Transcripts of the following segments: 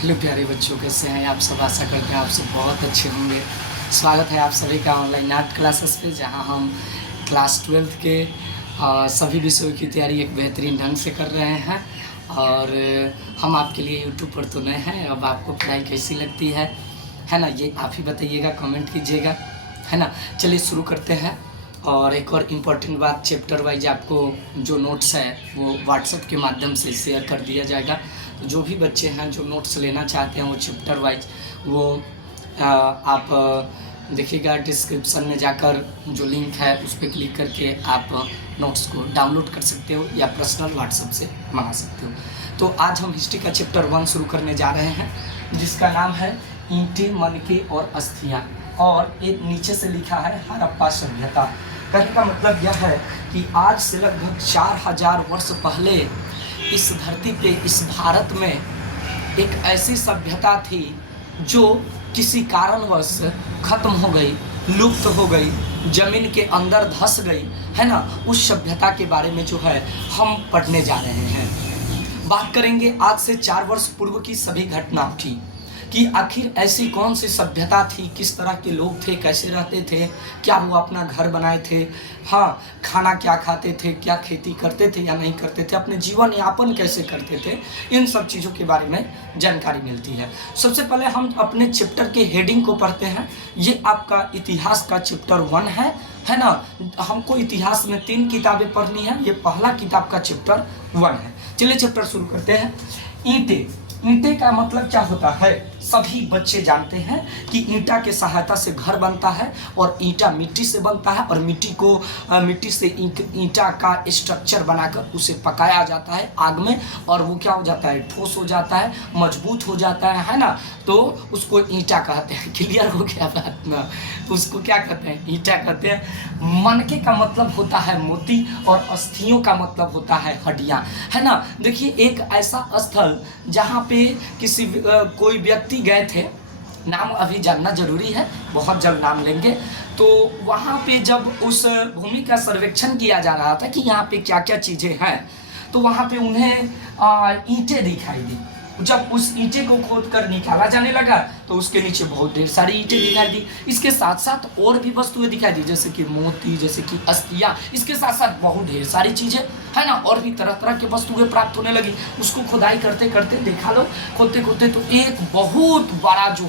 Hello प्यारे बच्चों, कैसे हैं आप सब। आशा करते हैं आप सब बहुत अच्छे होंगे। स्वागत है आप सभी का ऑनलाइन आर्ट क्लासेस पे, जहां हम क्लास 12 के सभी विषयों की तैयारी एक बेहतरीन ढंग से कर रहे हैं। और हम आपके लिए यूट्यूब पर तो नए हैं। अब आपको पढ़ाई कैसी लगती है ना, ये आप ही बताइएगा, कमेंट कीजिएगा, है ना। चलिए शुरू करते हैं। और एक और इम्पॉर्टेंट बात, चैप्टर वाइज आपको जो नोट्स है वो व्हाट्सएप के माध्यम से शेयर कर दिया जाएगा। तो जो भी बच्चे हैं जो नोट्स लेना चाहते हैं वो चैप्टर वाइज वो आप देखिएगा, डिस्क्रिप्शन में जाकर जो लिंक है उस पर क्लिक करके आप नोट्स को डाउनलोड कर सकते हो या पर्सनल व्हाट्सएप से मंगा सकते हो। तो आज हम हिस्ट्री का चैप्टर 1 शुरू करने जा रहे हैं, जिसका नाम है ईंटें, मनके और अस्थियाँ। और एक नीचे से लिखा है हड़प्पा सभ्यता। कहने का मतलब यह है कि आज से लगभग 4000 वर्ष पहले इस धरती पे, इस भारत में एक ऐसी सभ्यता थी जो किसी कारणवश खत्म हो गई, लुप्त हो गई, जमीन के अंदर धंस गई, है ना। उस सभ्यता के बारे में जो है हम पढ़ने जा रहे हैं। बात करेंगे आज से 4 वर्ष पूर्व की सभी घटनाओं की, कि आखिर ऐसी कौन सी सभ्यता थी, किस तरह के लोग थे, कैसे रहते थे, क्या वो अपना घर बनाए थे, हाँ, खाना क्या खाते थे, क्या खेती करते थे या नहीं करते थे, अपने जीवन यापन कैसे करते थे, इन सब चीज़ों के बारे में जानकारी मिलती है। सबसे पहले हम अपने चैप्टर के हेडिंग को पढ़ते हैं। ये आपका इतिहास का चैप्टर 1 है ना। हमको इतिहास में 3 किताबें पढ़नी है, ये पहला किताब का चैप्टर 1 है। चलिए चैप्टर शुरू करते हैं। ईंटें। ईंटे का मतलब क्या होता है, सभी बच्चे जानते हैं कि ईंटा के सहायता से घर बनता है, और ईंटा मिट्टी से बनता है, और मिट्टी से ईंटा का स्ट्रक्चर बनाकर उसे पकाया जाता है आग में, और वो क्या हो जाता है, ठोस हो जाता है, मजबूत हो जाता है ना। तो उसको ईंटा कहते हैं। क्लियर हो गया बात ना। तो उसको क्या कहते हैं, ईंटा कहते हैं। मनके का मतलब होता है मोती, और अस्थियों का मतलब होता है हड्डियाँ, है ना। देखिए, एक ऐसा स्थल जहाँ पे कोई व्यक्ति गए थे, नाम अभी जानना जरूरी है, बहुत जल्द नाम लेंगे। तो वहाँ पे जब उस भूमि का सर्वेक्षण किया जा रहा था कि यहाँ पे क्या क्या चीज़ें हैं, तो वहाँ पे उन्हें ईंटें दिखाई दी। जब उस ईंटे को खोद कर निकाला जाने लगा तो उसके नीचे बहुत ढेर सारी ईंटें दिखाई दी। इसके साथ साथ और भी वस्तुएं दिखाई दी, जैसे कि मोती, जैसे कि अस्थियाँ, इसके साथ साथ बहुत ढेर सारी चीज़ें, है ना। और भी तरह तरह की वस्तुएं प्राप्त होने लगी। उसको खुदाई करते करते देखा लो, खोदते खोदते तो एक बहुत बड़ा जो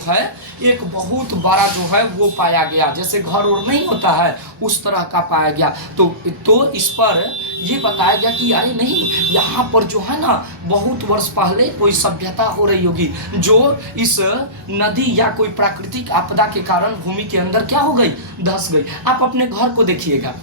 है वो पाया गया, जैसे घर और नहीं होता है उस तरह का पाया गया। तो इस पर ये बताया गया कि अरे नहीं, यहाँ पर जो है ना बहुत वर्ष पहले कोई सभ्यता हो रही होगी, जो इस नदी या कोई प्राकृतिक आपदा के कारण भूमि के अंदर क्या हो गई, धंस गई। आप अपने घर को देखिएगा,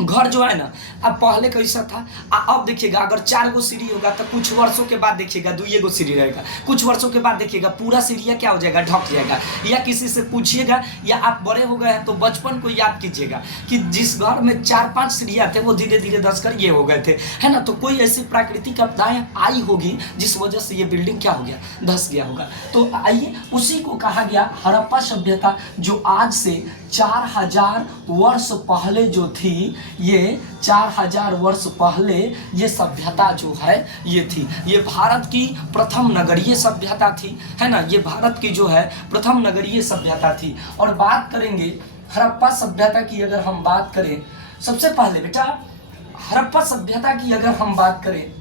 घर जो है ना, अब पहले कैसा था, अब देखिएगा, अगर 4 गो सीढ़ी होगा तो कुछ वर्षों के बाद देखिएगा 2 गो सीढ़ी रहेगा, कुछ वर्षों के बाद देखिएगा पूरा सीढ़ियाँ क्या हो जाएगा, ढक जाएगा। या किसी से पूछिएगा, या आप बड़े हो गए हैं तो बचपन को याद कीजिएगा कि जिस घर में 4-5 सीढ़ियाँ थे वो धीरे धीरे धंस कर ये हो गए थे, है ना। तो कोई ऐसी प्राकृतिक आपदाएं आई होगी जिस वजह से ये बिल्डिंग क्या हो गया, धंस गया होगा। तो आइए, उसी को कहा गया हड़प्पा सभ्यता, जो आज से 4000 वर्ष पहले जो थी, ये 4000 वर्ष पहले ये सभ्यता जो है ये थी। ये भारत की प्रथम नगरीय सभ्यता थी, है ना। ये भारत की जो है प्रथम नगरीय सभ्यता थी। और बात करेंगे हड़प्पा सभ्यता की, अगर हम बात करें, सबसे पहले बेटा हड़प्पा सभ्यता की अगर हम बात करें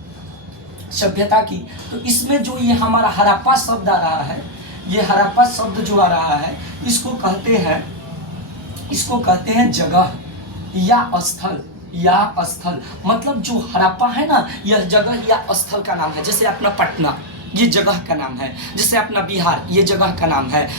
सभ्यता की, तो इसमें जो ये हमारा हड़प्पा शब्द आ रहा है, ये हड़प्पा शब्द जो आ रहा है, इसको कहते हैं जगह या स्थल। मतलब जो हड़प्पा है ना, यह जगह या स्थल का नाम है। जैसे अपना पटना, ये जगह का नाम है। जैसे अपना बिहार, ये जगह का नाम है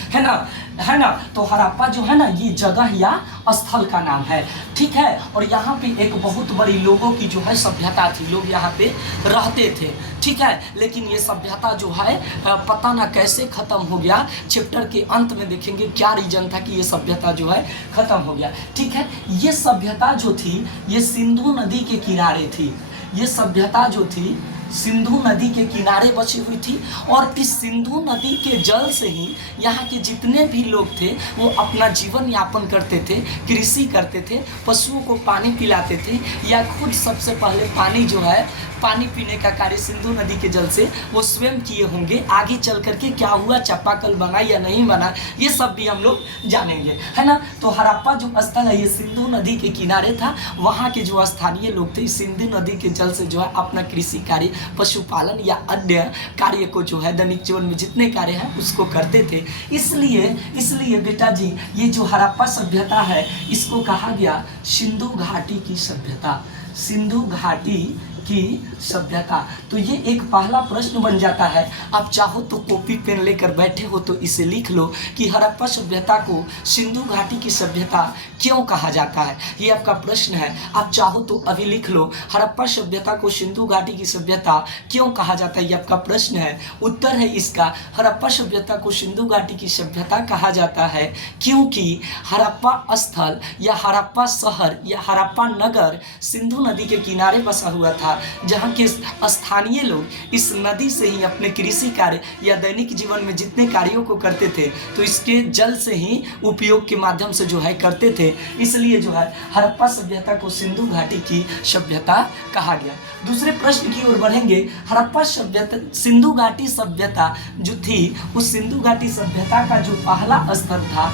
ना। तो हड़प्पा जो है ना, ये जगह या स्थल का नाम है, ठीक है। और यहाँ पे एक बहुत बड़ी लोगों की जो है सभ्यता थी, लोग यहाँ पे रहते थे, ठीक है। लेकिन ये सभ्यता जो है पता ना कैसे खत्म हो गया। चैप्टर के अंत में देखेंगे क्या रीजन था कि ये सभ्यता जो है खत्म हो गया, ठीक है। ये सभ्यता जो थी ये सिंधु नदी के किनारे थी। ये सभ्यता जो थी सिंधु नदी के किनारे बसी हुई थी, और इस सिंधु नदी के जल से ही यहाँ के जितने भी लोग थे वो अपना जीवन यापन करते थे, कृषि करते थे, पशुओं को पानी पिलाते थे, या खुद सबसे पहले पानी जो है पानी पीने का कार्य सिंधु नदी के जल से वो स्वयं किए होंगे। आगे चल करके क्या हुआ, चापाकल बना या नहीं बना, ये सब भी हम लोग जानेंगे, है ना। तो हड़प्पा जो स्थल है ये सिंधु नदी के किनारे था। वहाँ के जो स्थानीय लोग थे सिंधु नदी के जल से जो है अपना कृषि कार्य, पशुपालन या अन्य कार्य को जो है दैनिक जीवन में जितने कार्य हैं उसको करते थे। इसलिए बेटा जी ये जो हड़प्पा सभ्यता है इसको कहा गया सिंधु घाटी की सभ्यता, सिंधु घाटी की सभ्यता। तो ये एक पहला प्रश्न बन जाता है। आप चाहो तो कॉपी पेन लेकर बैठे हो तो इसे लिख लो कि हड़प्पा सभ्यता को सिंधु घाटी की सभ्यता क्यों कहा जाता है, ये आपका प्रश्न है। आप चाहो तो अभी लिख लो हड़प्पा सभ्यता को सिंधु घाटी की सभ्यता क्यों कहा जाता है, ये आपका प्रश्न है। उत्तर है इसका, हड़प्पा सभ्यता को सिंधु घाटी की सभ्यता कहा जाता है क्योंकि हड़प्पा स्थल या हड़प्पा शहर या हड़प्पा नगर सिंधु नदी के किनारे बसा हुआ था, जहाँ के स्थानीय लोग इस नदी से ही अपने कृषि कार्य या दैनिक जीवन में जितने कार्यों को करते थे तो इसके जल से ही उपयोग के माध्यम से जो है करते थे। इसलिए जो है हड़प्पा सभ्यता को सिंधु घाटी की सभ्यता कहा गया। दूसरे प्रश्न की ओर बढ़ेंगे। हड़प्पा सभ्यता, सिंधु घाटी सभ्यता जो थी उस सिंधु घाटी सभ्यता का जो पहला स्थल था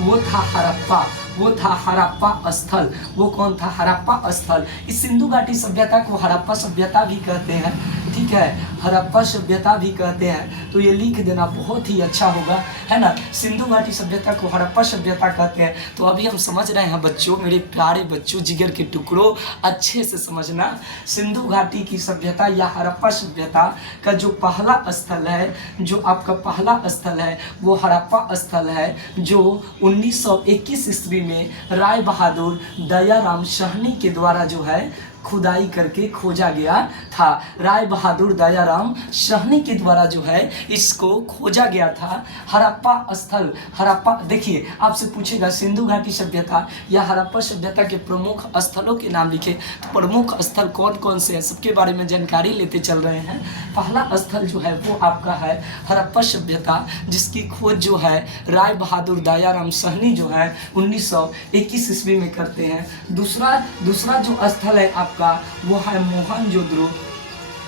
वो था हड़प्पा, वो था हड़प्पा स्थल। वो कौन था? हड़प्पा स्थल। इस सिंधु घाटी सभ्यता को हड़प्पा सभ्यता भी कहते हैं, ठीक है, हड़प्पा सभ्यता भी कहते हैं। तो ये लिख देना बहुत ही अच्छा होगा, है ना। सिंधु घाटी सभ्यता को हड़प्पा सभ्यता कहते हैं। तो अभी हम समझ रहे हैं बच्चों, मेरे प्यारे बच्चों, जिगर के टुकड़ों, अच्छे से समझना। सिंधु घाटी की सभ्यता या हड़प्पा सभ्यता का जो पहला स्थल है, जो आपका पहला स्थल है वो हड़प्पा स्थल है, जो 1921 ईस्वी में राय बहादुर दयाराम साहनी के द्वारा जो है खुदाई करके खोजा गया था। राय बहादुर दयाराम साहनी के द्वारा जो है इसको खोजा गया था। हड़प्पा स्थल, हड़प्पा, देखिए आपसे पूछेगा सिंधु घाटी सभ्यता या हड़प्पा सभ्यता के प्रमुख स्थलों के नाम लिखे, तो प्रमुख स्थल कौन कौन से हैं सबके बारे में जानकारी लेते चल रहे हैं। पहला स्थल जो है वो आपका है हड़प्पा सभ्यता, जिसकी खोज जो है राय बहादुर दयाराम साहनी जो है 1921 ईस्वी में करते हैं। दूसरा जो स्थल है आपका वो है मोहनजोदड़ो,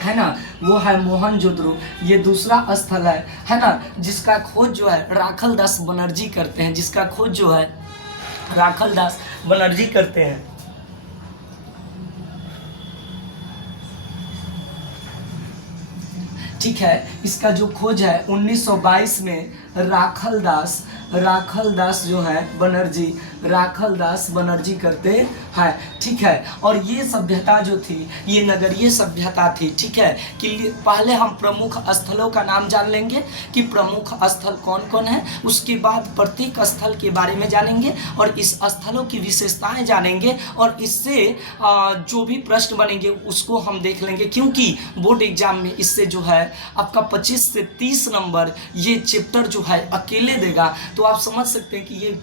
है ना, वो है मोहनजोदड़ो। ये दूसरा स्थल है ना, जिसका खोज जो है राखलदास बनर्जी करते हैं, जिसका खोज जो है राखलदास बनर्जी करते हैं। ठीक है, इसका जो खोज है 1922 में राखलदास जो है बनर्जी, राखलदास बनर्जी करते हैं, ठीक है। और ये सभ्यता जो थी ये नगरीय सभ्यता थी, ठीक है। कि पहले हम प्रमुख स्थलों का नाम जान लेंगे कि प्रमुख स्थल कौन कौन है, उसके बाद प्रत्येक स्थल के बारे में जानेंगे और इस स्थलों की विशेषताएं जानेंगे और इससे जो भी प्रश्न बनेंगे उसको हम देख लेंगे, क्योंकि बोर्ड एग्जाम में इससे जो है आपका 25 से 30 नंबर ये चैप्टर जो है अकेले देगा। तो आप समझ सकते हैं कि ये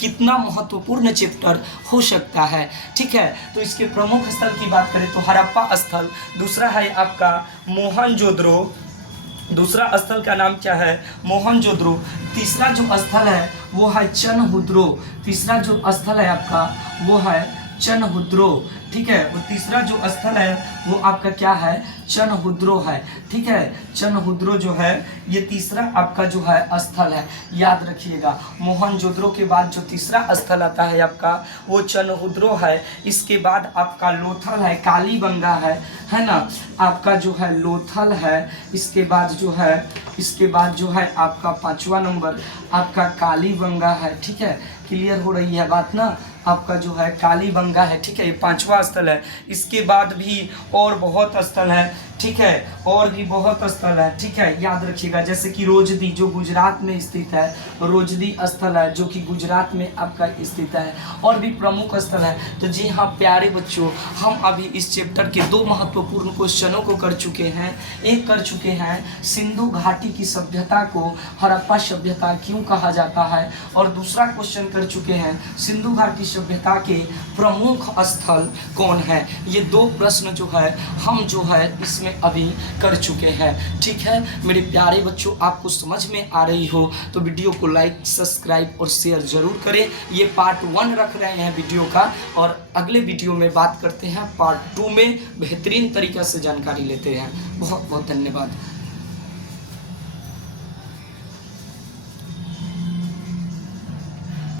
कितना महत्वपूर्ण चैप्टर हो सकता है, ठीक है। तो इसके प्रमुख स्थल की बात करें तो हड़प्पा स्थल, दूसरा है आपका मोहनजोदड़ो, दूसरा स्थल का नाम क्या है? मोहनजोदड़ो। तीसरा जो स्थल है वो है चनहुद्रो, तीसरा जो स्थल है आपका वो है चनहुद्रो, ठीक है। वो तीसरा जो स्थल है वो आपका क्या है? चनहुद्रो है, ठीक है। चनहुद्रो जो है ये तीसरा आपका जो है स्थल है, याद रखिएगा। मोहनजोदड़ो के बाद जो तीसरा स्थल आता है आपका वो चनहुद्रो है। इसके बाद आपका लोथल है, कालीबंगा है ना, आपका जो है लोथल है। इसके बाद जो है आपका 5वां नंबर आपका कालीबंगा है, ठीक है। क्लियर हो रही है बात ना? आपका जो है कालीबंगा है, ठीक है, ये 5वां स्थल है। इसके बाद भी और बहुत स्थल है, ठीक है, और भी बहुत स्थल है, ठीक है, याद रखिएगा। जैसे कि रोजदी जो गुजरात में स्थित है, रोजदी स्थल है जो कि गुजरात में आपका स्थित है, और भी प्रमुख स्थल है। तो जी हाँ प्यारे बच्चों, हम अभी इस चैप्टर के 2 महत्वपूर्ण क्वेश्चनों को कर चुके हैं। एक कर चुके हैं सिंधु घाटी की सभ्यता को हड़प्पा सभ्यता क्यों कहा जाता है, और दूसरा क्वेश्चन कर चुके हैं सिंधु घाटी सभ्यता के प्रमुख स्थल कौन है। ये 2 प्रश्न जो है हम जो है इसमें में अभी कर चुके हैं। ठीक है मेरे प्यारे बच्चों, आपको समझ में आ रही हो तो वीडियो को लाइक, सब्सक्राइब और शेयर ज़रूर करें। ये पार्ट 1 रख रहे हैं वीडियो का, और अगले वीडियो में बात करते हैं पार्ट 2 में, बेहतरीन तरीक़े से जानकारी लेते हैं। बहुत बहुत धन्यवाद।